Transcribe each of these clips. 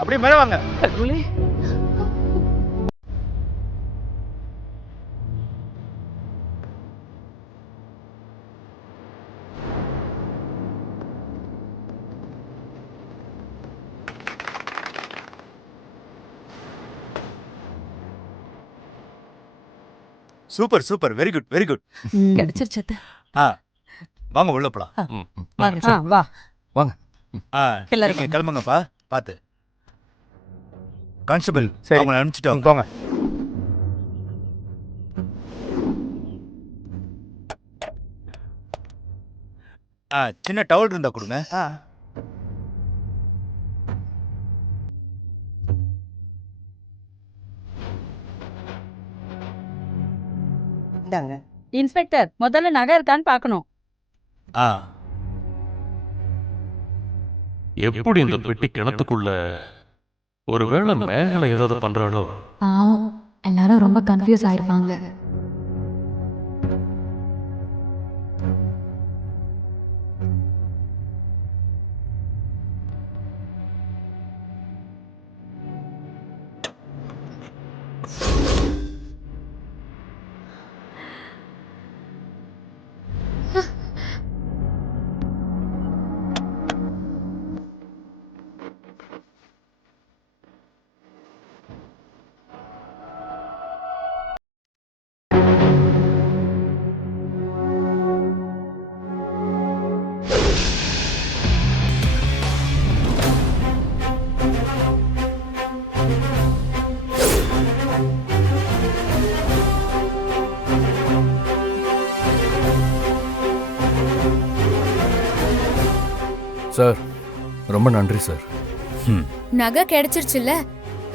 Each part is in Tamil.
அப்படியே மேல வாங்க. Super super, very good very good. கிடைச்சிருச்சு. வாங்க உள்ள போலாம். வாங்க சார். வா வாங்க. நீங்க கிளம்புங்கப்பா, பார்த்து. கான்ஸ்டபிள் சரி. அவங்களை அனுப்பிச்சிட்டு வாங்க. போங்க. சின்ன டவல் இருந்தா கொடுங்க. இந்தாங்க. இன்ஸ்பெக்டர், முதல்ல நகை இருக்கான்னு பார்க்கணும். ஆ எப்படி இந்த பெட்டி கிணத்துக்குள்ள? ஒருவேளை மேல ஏதாவது பண்றாளோ? பாவம், எல்லாரும் ரொம்ப கன்ஃபியூஸ் ஆயிருப்பாங்க. சார், ரொம்ப நன்றி சார். நகை கிடைச்சிருச்சுல்ல,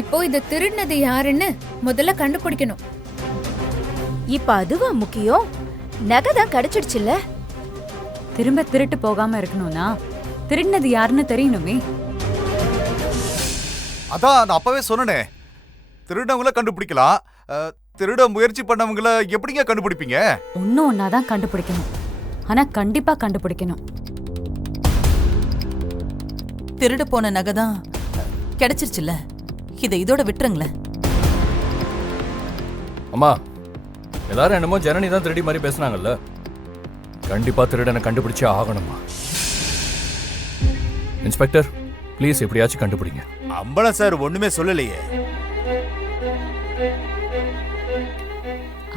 இப்போ இத திருடினது யாருன்னு முதல்ல கண்டுபிடிக்கணும். இப்ப அதுவா முக்கியம்? நகை தான் கிடைச்சிடுச்சுல்ல. திரும்ப திருட்டு போகாம இருக்கணும்னா திருடினது யாருன்னு தெரியணுமே. அதான் நான் அப்பவே சொன்னனே, திருடவங்கள கண்டுபிடிக்கலாம். திருட முயற்சி பண்ணவங்கள எப்படிங்க கண்டுபிடிப்பீங்க? ஒன்னும் ஒன்னாதான் கண்டுபிடிக்கணும். ஆனா கண்டிப்பா கண்டுபிடிக்கணும். திருடு போன நகை தான் கிடைச்சிருச்சுல்ல, இதை இதோட விட்டுருங்களேன். அம்மா, எல்லாரும் என்னமோ ஜனனி தான் திருடி மாதிரி பேசுனாங்கல்ல. கண்டிப்பா திருடனை கண்டுபிடிச்சே ஆகணுமா? இன்ஸ்பெக்டர், ப்ளீஸ் எப்படியாச்சும் கண்டுபிடிங்க. அம்பலம் சார் ஒண்ணுமே சொல்லலையே.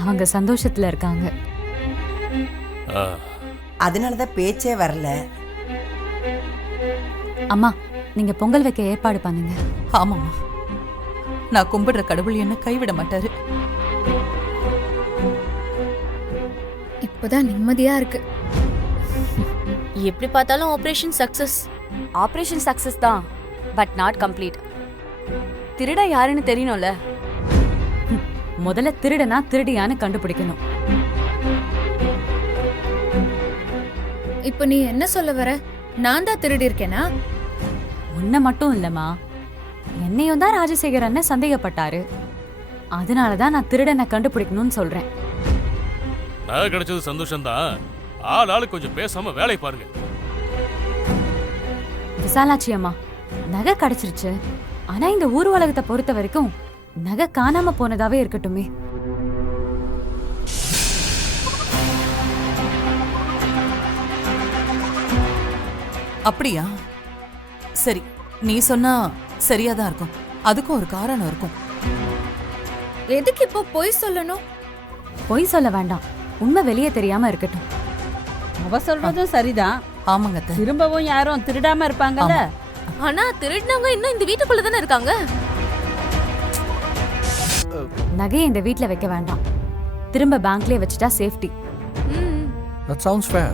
அவங்க சந்தோஷத்துல இருக்காங்க. அதனாலதான் பேச்சே வரல. அம்மா, நீங்க பொங்கல் வைக்க ஏற்பாடு பண்ணுங்க. ஆமாம்மா, நான் கும்பிடுற கடவுள் என்ன கைவிட மாட்டாரு. இப்பதான் நிம்மதியா இருக்கு. எப்படி பார்த்தாலும் ஆபரேஷன் சக்சஸ். ஆபரேஷன் சக்சஸ் தான், பட் நாட் கம்ப்ளீட். திருட யாருன்னு தெரியணும்ல. முதல்ல திருடனா திருடியான்னு கண்டுபிடிக்கணும். இப்போ நீ என்ன சொல்ல வர? நான் தான் திருடி இருக்கேனா? உன்னை மட்டும் இல்லம்மா, என்னையும் தான் ராஜசேகர் அண்ணன் சந்தேகப்பட்டாரு. அதனாலதான் நான் திருடனை கண்டுபிடிக்கணும்னு சொல்றேன். நகை கிடைச்சது சந்தோஷம்தான். ஆளுக்கு கொஞ்சம் பேசாம வேலை பாருங்க. விசாலாட்சி அம்மா, நகை கிடைச்சிருச்சு. ஆனா இந்த ஊர் உலகத்தை பொறுத்த வரைக்கும் நகை காணாம போனதாவே இருக்கட்டுமே. அப்படியா? சரி, நீ சொன்னா சரியாதான் இருக்கும். அதுக்கும் ஒரு காரணம் இருக்கும். எதுக்கு இப்போ பொய் சொல்லணும்? பொய் சொல்ல வேண்டாம், உண்மை வெளியே தெரியாம இருக்கட்டும். அவ சொல்றதும் சரிதான். ஆமாங்க, திரும்பவும் யாரும் திருடாம இருப்பாங்கல்ல. ஆனா திருடினவங்க இன்னும் இந்த வீட்டுக்குள்ள தானே இருக்காங்க. நகையை இந்த வீட்ல வைக்க வேண்டாம், திரும்ப பேங்க்லயே வச்சுட்டா சேஃப்டி. That sounds fair.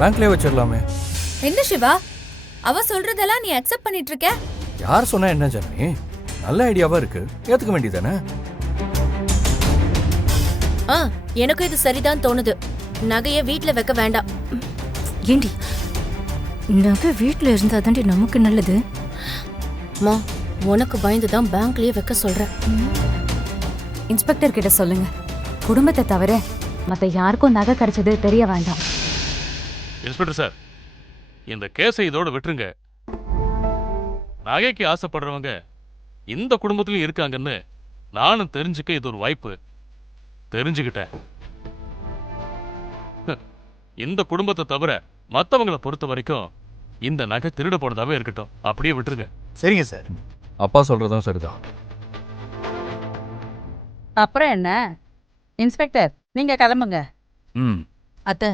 பேங்க்லயே வச்சிடலாமே. என்ன சிவா, அவ சொல்றதெல்லாம் நீ அக்செப்ட் பண்ணிட்டு இருக்க? யார் சொன்னா என்ன ஜனனி? நல்ல ஐடியாவா இருக்கு, ஏத்துக்க வேண்டியதானே? எனக்கு இது சரிதான் தோணுது. நகைய வீட்ல வைக்க வேண்டாம். ஏண்டி, நகை வீட்ல இருந்தா தாண்டி நமக்கு நல்லது. மா, உனக்கு பயந்துதான் பேங்க்லயே வைக்க சொல்றேன். இன்ஸ்பெக்டர் கிட்ட சொல்லுங்க, குடும்பத்தை தவிர மத்த யாருக்கும் நகை கிடைச்சது தெரிய வேண்டாம். இன்ஸ்பெக்டர் சார், இந்த கேஸை இதோட விட்டுருங்க. நகைக்கு ஆசைப்படுறவங்க இந்த குடும்பத்திலயும் இருக்காங்கன்னு நானும் தெரிஞ்சுக்க இது ஒரு வாய்ப்பு. தெரிஞ்சுக்கிட்டேன். இந்த குடும்பத்தை தவிர மத்தவங்களை பொறுத்த வரைக்கும் இந்த நகை திருட போனதாவே இருக்கட்டும். அப்படியே விட்டுருங்க. சரிங்க சார். அப்பா சொல்றதும் சரிதான். அப்புறம் என்ன இன்ஸ்பெக்டர், நீங்க கிளம்புங்க. ம், அத்தை,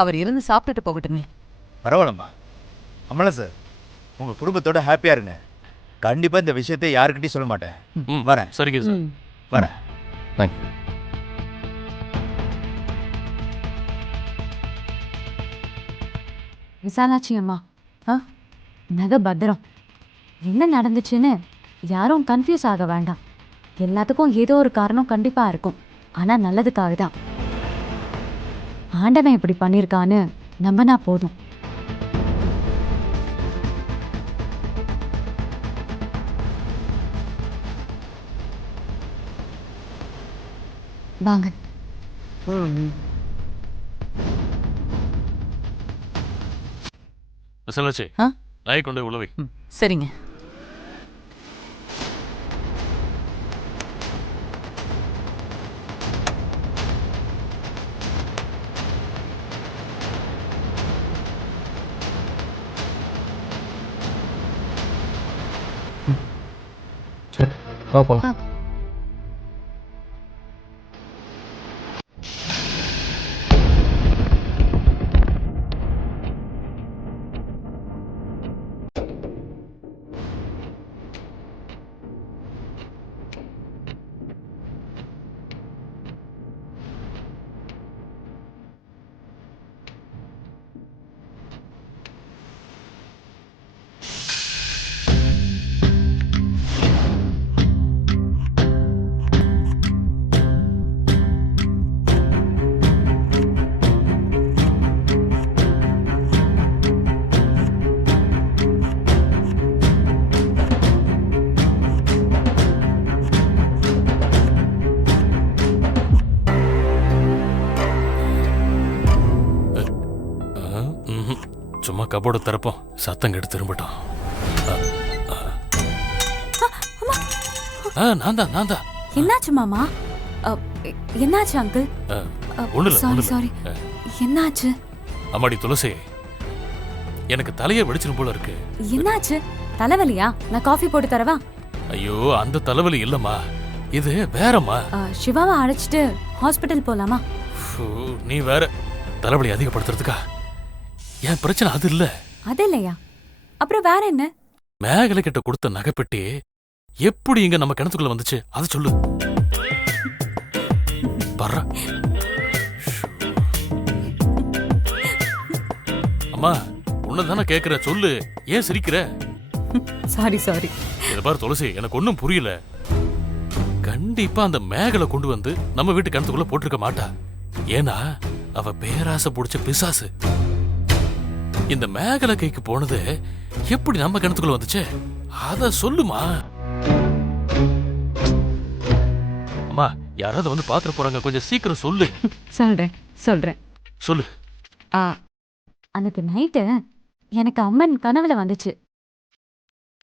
அவர் இருந்து சாப்பிட்டுட்டு போகட்டுமே. பரவாயில்லம்மா. அம்மலா சார், உங்க குடும்பத்தோட ஹாப்பியா இருங்க. கண்டிப்பா இந்த விஷயத்தை யாருக்கிட்டையும் சொல்ல மாட்டேன். ம், வரேன். சரிங்க சார். வரேன். தேங்க்யூ. விசாலாட்சி அம்மா, நகை பத்திரம். என்ன நடந்துச்சுன்னு யாரும் கன்ஃபியூஸ் ஆக வேண்டாம். எல்லாத்துக்கும் ஏதோ ஒரு காரணம் கண்டிப்பா இருக்கும். ஆனா நல்லதுக்காக தான். ஆண்டவன் இப்படி பண்ணியிருக்கான்னு நம்பினா போதும். வாங்க. விசாலாட்சி, ஆ? நாய் கொண்டு உழவை. சரிங்க. சரி, வா போலாம். சும்மா கபோர்டு திறப்போம், சத்தம் கெடுத்து திரும்பட்டோம். நான் தான். என்னாச்சு மாமா? என்னாச்சு அங்கிள்? Sorry sorry. என்னாச்சு? அம்மாடி துளசி, எனக்கு தலையை வெடிச்சிரும் போல இருக்கு. என்னாச்சு? தலைவலியா? நான் காஃபி போட்டு தரவா? ஐயோ, அந்த தலைவலி இல்லம்மா, இது வேறம்மா. சிவாவை அழைச்சிட்டு ஹாஸ்பிட்டல் போலாமா? நீ வேற தலைவலி அதிகப்படுத்துறதுக்கா? என் பிரச்சனை அது இல்ல. அது இல்லையா? அப்புறம் வேற என்ன? மேகலை கிட்ட கொடுத்த நகைப்பெட்டி எப்படி இங்க நம்ம கிணத்துக்குள்ள வந்துச்சு, அதை சொல்லு. பர்றா. அம்மா, உன்னதானே கேக்குற, சொல்லு. ஏன் சிரிக்கிற? Sorry sorry. இத பாரு துளசி, எனக்கு ஒன்னும் புரியல. கண்டிப்பா அந்த மேகலை கொண்டு வந்து நம்ம வீட்டு கிணத்துக்குள்ள போட்டிருக்க மாட்டா. ஏன்னா அவ பேராசை புடிச்ச பிசாசு. இந்த மேகலை கைக்கு போனது எப்படி நம்ம கிணத்துக்குள்ள வந்துச்சு, அத சொல்லுமா. அம்மா, யாராவது வந்து பாத்துட்டு போறாங்க, கொஞ்சம் சீக்கிரம் சொல்லு. சொல்றேன். சொல்லு. அன்னைக்கு நைட்டு எனக்கு அம்மன் கனவுல வந்துச்சு.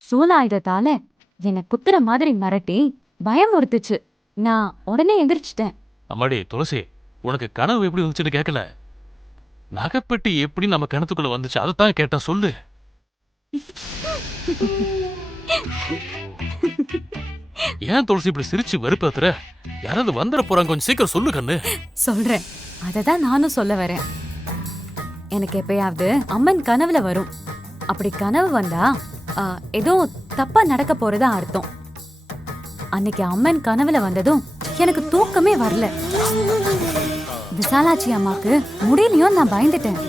சூலாயுதத்தால என்னை குத்துற மாதிரி மிரட்டி பயமுறுத்துச்சு. நான் உடனே எந்திரிச்சிட்டேன். அம்மாடி துளசி, உனக்கு கனவு எப்படி வந்துச்சுன்னு கேட்கல, நகைப்பெட்டி எப்படி நம்ம கிணத்துக்குள்ள வந்துச்சு அதைத்தான் கேட்டேன், சொல்லு. ஏன் துளசி இப்படி சிரிச்சு வெறுப்பேத்துற? யாராவது வந்துட போறாங்க, கொஞ்சம் சீக்கிரம் சொல்லு கண்ணு. சொல்றேன், அததான் நானும் சொல்ல வரேன். எனக்கு எப்பயாவது அம்மன் கனவுல வரும். அப்படி கனவு வந்தா ஏதோ தப்பா நடக்க போறதா அர்த்தம். அன்னைக்கு அம்மன் கனவுல வந்ததும் எனக்கு தூக்கமே வரல. விசாலாட்சி அம்மாக்கு முடியலையும் நான் பயந்துட்டேன்.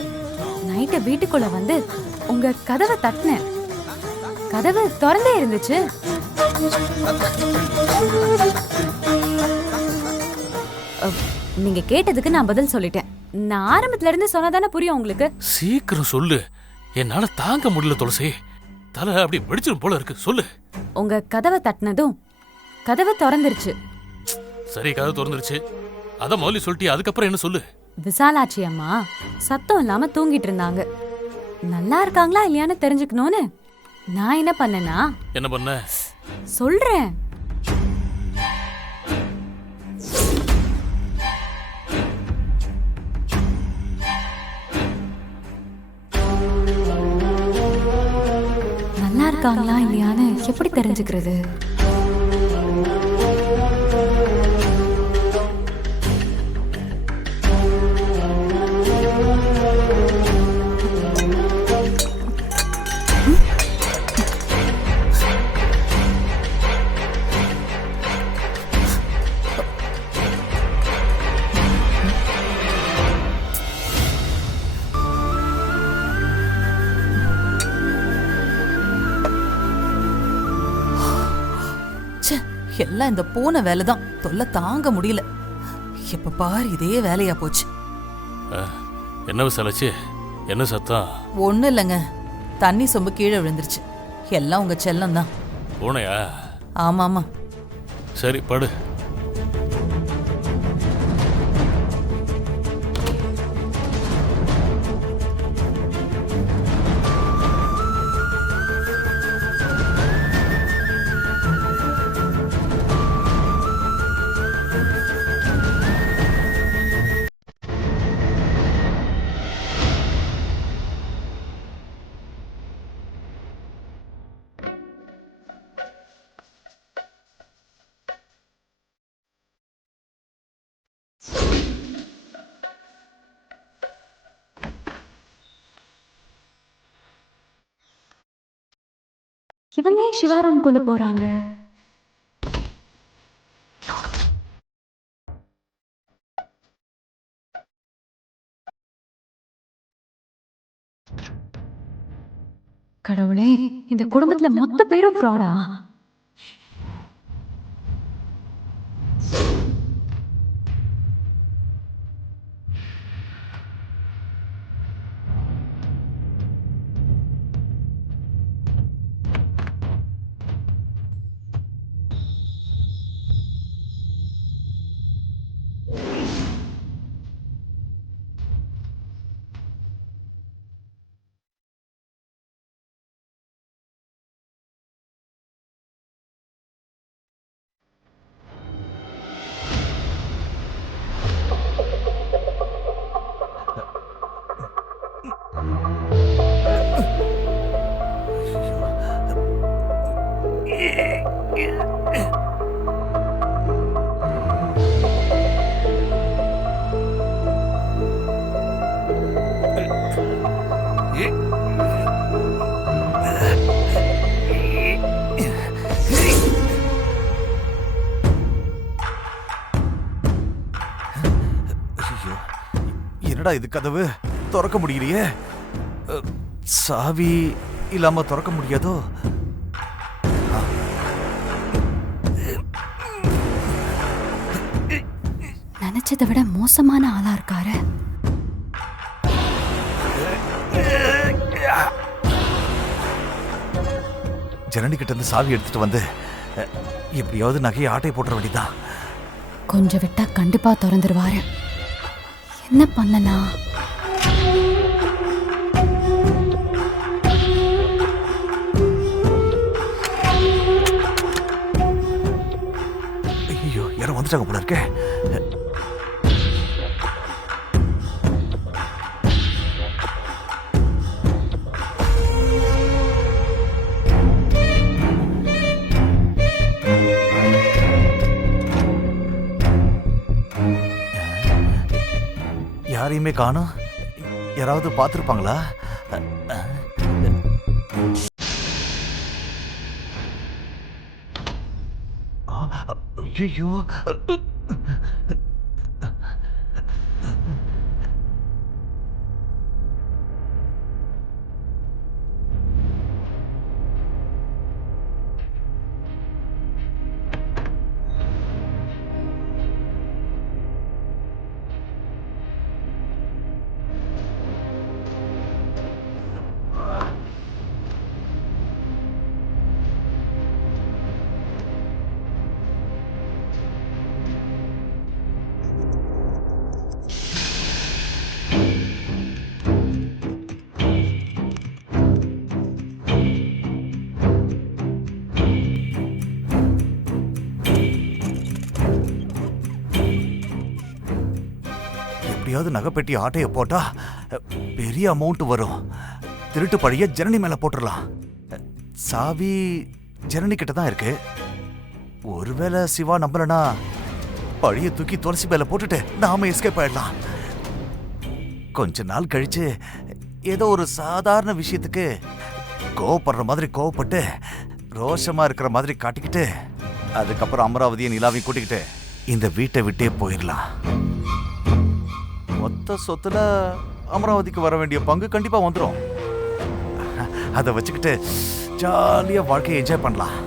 நைட்டு வீட்டுக்குள்ள வந்து உங்க கதவை தட்டினேன். கதவு திறந்தே இருந்துச்சு. நீங்க கேட்டதுக்கு நான் பதில் சொல்லிட்டேன். நான் ஆரம்பத்துல இருந்து சொன்னதானே புரியும் உங்களுக்கு. சீக்கிரம் சொல்லு, என்னால தாங்க முடியல துளசி, தலை அப்படி வெடிச்சிரும் போல இருக்கு, சொல்லு. உங்க கதவை தட்டினதும் கதவு திறந்துருச்சு. சரி, கதவு திறந்துருச்சு, அத மௌலி சொல்லிட்டி, அதுக்கப்புறம் என்ன சொல்லு. விசாலாட்சி அம்மா சத்தம் இல்லாம தூங்கிட்டு இருந்தாங்க. நல்லா இருக்காங்களா இல்லையான்னு தெரிஞ்சுக்கணும்னு நான் என்ன பண்ணனா? என்ன பண்ண? சொல்றேன். நல்லா இருக்காங்களா இல்லையான்னு எப்படி தெரிஞ்சுக்கிறது? எல்லாம் இந்த போன வேலைதான், தொல்லை தாங்க முடியல. எப்ப பாரு இதே வேலையா போச்சு. என்ன விசாலாச்சு? என்ன சத்தம்? ஒண்ணு இல்லைங்க, தண்ணி சொம்பு கீழே விழுந்துருச்சு. எல்லாம் உங்க செல்லம் தான். பூனையா? ஆமா ஆமா. சரி படு. இவங்க சிவாராம்குள்ள போறாங்க. கடவுளே, இந்த குடும்பத்துல மொத்த பேரும் ஃப்ராடா? என்னடா இது, கதவு திறக்க முடியலையே. சாவி இல்லாம திறக்க முடியாதோ? நினைச்சதை விட மோசமான ஆளா இருக்காரு. ஜனனி கிட்ட இருந்து சாவி எடுத்துட்டு வந்து எப்படியாவது நகையை ஆட்டை போட்டுற வேண்டியதான். கொஞ்சம் விட்டா கண்டிப்பா திறந்துருவாரு. என்ன பண்ணலாம்? ஐயோ, யாரும் வந்துட்டாங்க போல இருக்கே. யாரையுமே காணோம். யாராவது பார்த்துருப்பாங்களா? ஐயோ, எப்படியாவது நகைப்பெட்டி ஆட்டைய போட்டா பெரிய அமௌண்ட் வரும். திருட்டு பழிய ஜனனி மேல போட்டுடலாம். சாவி ஜனனி கிட்ட தான் இருக்கு. ஒருவேளை சிவா நம்பலனா பழிய தூக்கி துளசி மேல போட்டுட்டு நாம எஸ்கேப் ஆயிடலாம். கொஞ்ச நாள் கழிச்சு ஏதோ ஒரு சாதாரண விஷயத்துக்கு கோவப்படுற மாதிரி கோவப்பட்டு ரோஷமா இருக்கிற மாதிரி காட்டிக்கிட்டு அதுக்கப்புறம் அமராவதியை நிலாவையும் கூட்டிக்கிட்டு இந்த வீட்டை விட்டே போயிடலாம். மொத்த சொத்துல அமராவதிக்கு வர வேண்டிய பங்கு கண்டிப்பா வந்துடும். அதை வச்சுக்கிட்டு ஜாலியா வாழ்க்கையை என்ஜாய் பண்ணலாம்.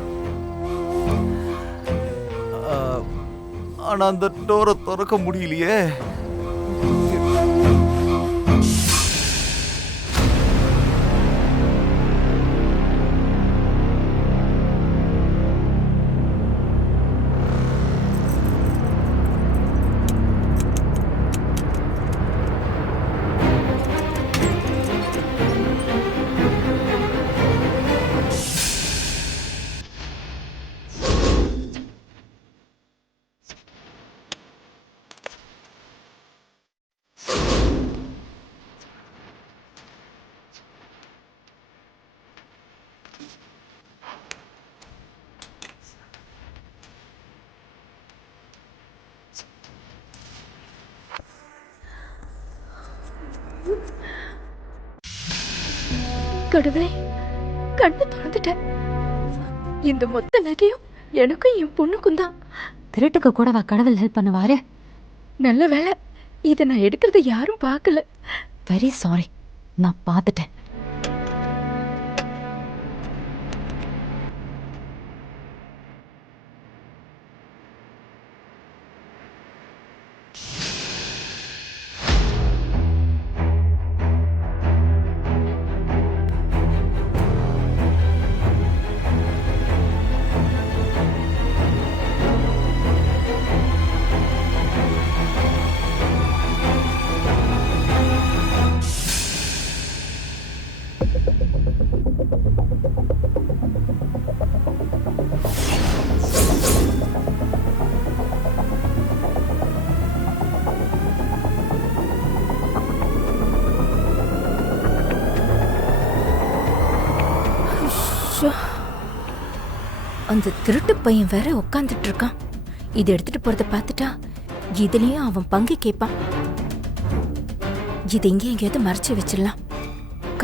ஆனா அந்த டோரை திறக்க முடியலையே. கடவுளே, கண்ணு திறந்துட்டேன். இந்த மொத்த நகையும் எனக்கும் என் பொண்ணுக்கும் தான். திருட்டுக்கு கூடவா கடவுள் ஹெல்ப் பண்ணுவாரு? நல்ல வேலை, இதை நான் எடுக்கிறத யாரும் பார்க்கல. வெரி சாரி, நான் பார்த்துட்டேன். அந்த திருட்டு பையன் வேற உட்காந்துட்டு இருக்கான். இது எடுத்துட்டு போறத பார்த்துட்டா இதுலயும் அவன் பங்கு கேட்பான். இது எங்கே எங்கேயாவது மறைச்சு வச்சிடலாம்.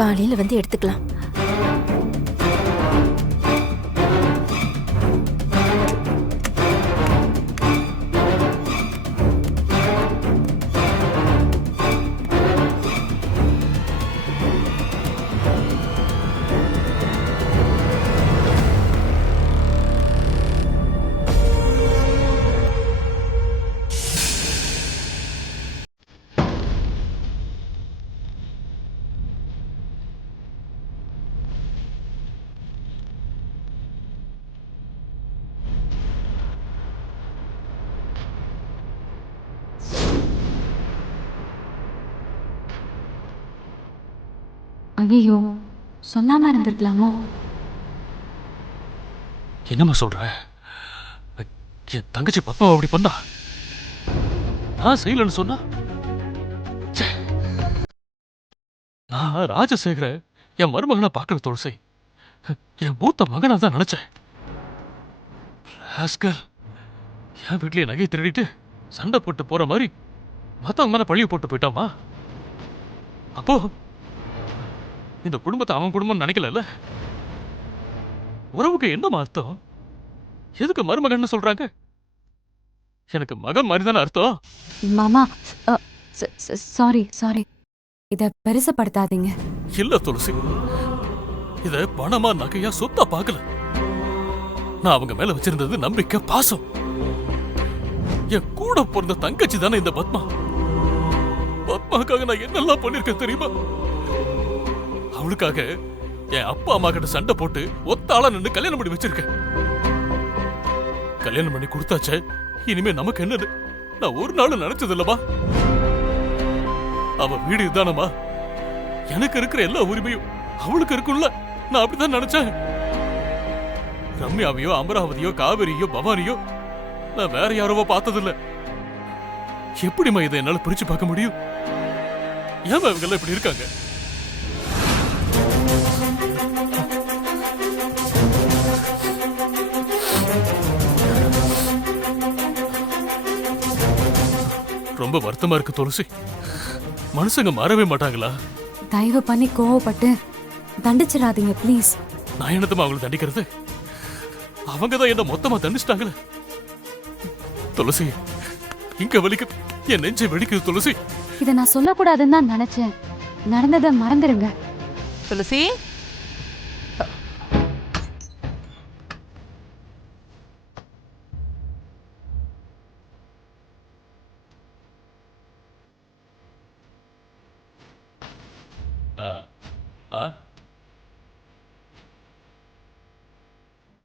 காலையில வந்து எடுத்துக்கலாம். ஐயோ, சொல்லாம இருந்திருக்கலாமோ? என்னம்மா சொல்ற? என் தங்கச்சி பத்மா அப்படி பண்ணா? நான் செய்யலன்னு சொன்னா? நான் ராஜசேகர என் மருமகனை பார்க்கற துளசி என் மூத்த மகனா தான் நினைச்சேன். என் வீட்லயே நகை திருடிட்டு சண்டை போட்டு போற மாதிரி மத்தவங்க மேல பழிய போட்டு போயிட்டாமா. அப்போ இந்த குடும்பத்தை அவன் குடும்பம் நினைக்கல. உறவுக்கு என்னமா அர்த்தம்? எதுக்கு மருமகன்னு சொல்றாங்க? எனக்கு மகன் மாதிரி தானே அர்த்தம். மாமா, சாரி சாரி, இத பெருசப்படுத்தாதீங்க. இல்ல துளசி, இத பணமா நகையா சொத்தா பார்க்கல. நான் அவங்க மேல வச்சிருந்தது நம்பிக்கை, பாசம். என் கூட பிறந்த தங்கச்சி தானே இந்த பத்மா. பத்மாக்காக நான் என்னெல்லாம் பண்ணிருக்கேன் தெரியுமா? அவளுக்காக என் அப்பா அம்மா கிட்ட சண்டை போட்டு ஒத்தாளா நின்று கல்யாணம் பண்ணி வச்சிருக்கேன். கல்யாணம் பண்ணி கொடுத்தாச்சே, இனிமே நமக்கு என்னது நான் ஒரு நாள் நினைச்சது இல்லமா. அவ வீடு இதுதானமா, எனக்கு இருக்கிற எல்லா உரிமையும் அவளுக்கு இருக்குல்ல. நான் அப்படிதான் நினைச்சேன். ரம்யாவையோ அமராவதியோ காவிரியோ பவானியோ நான் வேற யாரோவோ பார்த்ததில்ல. எப்படிம்மா இதை என்னால பிரிச்சு பார்க்க முடியும்? ஏமா இவங்க எல்லாம் இப்படி இருக்காங்க? ரொம்ப வருத்தமா இருக்கு துளசி. மனுஷங்க மாறவே மாட்டாங்களா? தயவு பண்ணி கோவப்பட்டு தண்டிச்சிடாதீங்க ப்ளீஸ். நான் என்னத்தமா அவங்களை தண்டிக்கிறது? அவங்க தான் என்ன மொத்தமா தண்டிச்சிட்டாங்களே. துளசி, இங்க வலிக்கு, என் நெஞ்சை வெடிக்குது துளசி. இதை நான் சொல்லக்கூடாதுன்னு தான் நினைச்சேன். நடந்ததை மறந்துடுங்க. துளசி ஆ